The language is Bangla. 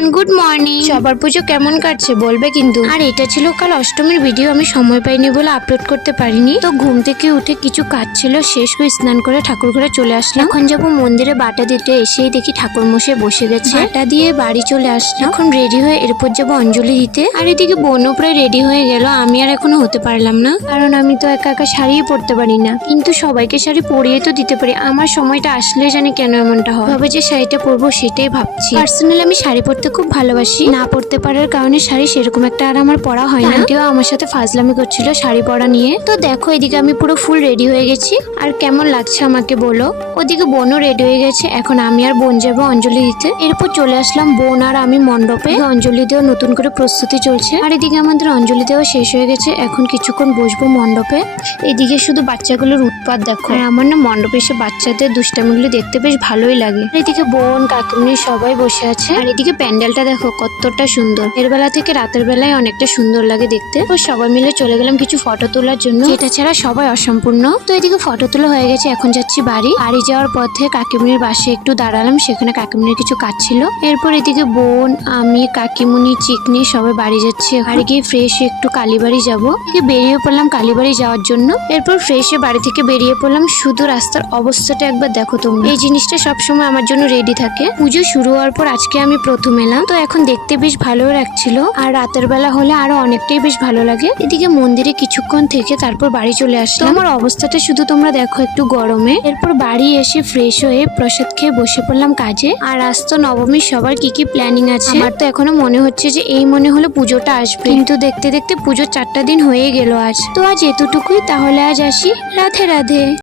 Everyone, good morning. সবার পুজো কেমন কাটছে বলবে কিন্তু। আর এটা ছিল কাল অষ্টমীর ভিডিও, আমি সময় পাইনি বলে আপলোড করতে পারিনি। তো ঘুম থেকে উঠে কিছু কাজ ছিল, শেষ করে স্নান করে ঠাকুর ঘরে চলে আসলাম। এখন যাবো মন্দিরে বাটা দিতে, এসেই দেখি ঠাকুর মশাই বসে গেছে। বাটা দিয়ে বাড়ি চলে আসলাম। এখন রেডি হয়ে এরপর যাবো অঞ্জলি দিতে। আর এদিকে বোনও প্রায় রেডি হয়ে গেল, আমি আর এখনো হতে পারলাম না, কারণ আমি তো একা একা শাড়িই পরতে পারি না। কিন্তু সবাইকে শাড়ি পরিয়ে তো দিতে পারি, আমার সময়টা আসলে জানি কেন এমনটা হয়। ভাবে যে শাড়িটা পরবো সেটাই ভাবছি। পার্সোনালি আমি শাড়ি পরতে খুব ভালোবাসি, না পরতে পারার কারণে শাড়ি সেরকম একটা আর আমার পরা হয় না। আন্টিও আমার সাথে ফাজলামি করছিল শাড়ি পরা নিয়ে। তো দেখো এদিকে আমি পুরো ফুল রেডি হয়ে গেছি, আর কেমন লাগছে আমাকে বলো। ওদিকে বোনও রেডি হয়ে গেছে, এখন আমি আর বোন যাবো অঞ্জলি দিতে। এরপর চলে আসলাম বোন আর আমি মণ্ডপে। অঞ্জলি দেওয়া নতুন করে প্রস্তুতি চলছে, আর এদিকে আমাদের অঞ্জলি দেওয়া শেষ হয়ে গেছে। এখন কিছুক্ষণ বসবো মণ্ডপে। এদিকে শুধু বাচ্চাগুলোর উৎপাত দেখো, আর আমার না মণ্ডপে এসে বাচ্চাদের দুষ্টামিগুলো দেখতে বেশ ভালোই লাগে। এদিকে বোন কাকিমনি সবাই বসে আছে, আর এদিকে প্যান্ডেলটা দেখো কতটা সুন্দর। এর বেলা থেকে রাতের বেলায় অনেকটা সুন্দর লাগে দেখতে। তো সবাই মিলে চলে গেলাম কিছু ফটো তোলার জন্য, এটা ছাড়া সবাই অসম্পূর্ণ। তো এদিকে ফটো তোলা হয়ে গেছে, এখন যাচ্ছি বাড়ি যাওয়ার পথে কাকিমনির বাসে একটু দাঁড়ালাম, সেখানে কাকিমনির কিছু কাজ ছিল। এরপর এদিকে বোন, আমি, কাকিমুনি, চিকনি সবাই বাড়ি যাচ্ছি। বাড়ি গিয়ে ফ্রেশ একটু কালীবাড়ি যাবো। বেরিয়ে পড়লাম কালীবাড়ি যাওয়ার জন্য। এরপর ফ্রেশে বাড়ি থেকে বেরিয়ে পড়লাম। শুধু রাস্তার অবস্থাটা একবার দেখো তোমরা, এই জিনিসটা সবসময় আমার জন্য রেডি থাকে। পুজো শুরু হওয়ার পর আজকে আমি প্রথম এলাম, তো এখন দেখতে বেশ ভালো লাগছিল। আর রাতের বেলা হলে আরো অনেকটাই বেশ ভালো লাগে। এদিকে মন্দিরে কিছুক্ষণ থেকে তারপর বাড়ি চলে আসলাম। আমার অবস্থাটা শুধু তোমরা দেখো, একটু গরমে। এরপর বাড়ি এসে ফ্রেশ হয়ে প্রসাদ খেয়ে বসে পড়লাম কাজে। আর আজ তো নবমীর সবার কি কি প্ল্যানিং আছে। আমার তো এখনো মনে হচ্ছে যে এই মনে হলো পুজোটা আসবে, কিন্তু দেখতে দেখতে পুজোর 4টা দিন হয়ে গেল আজ। তো আজ এতটুকুই, তাহলে আজ আসি। রাধে রাধে।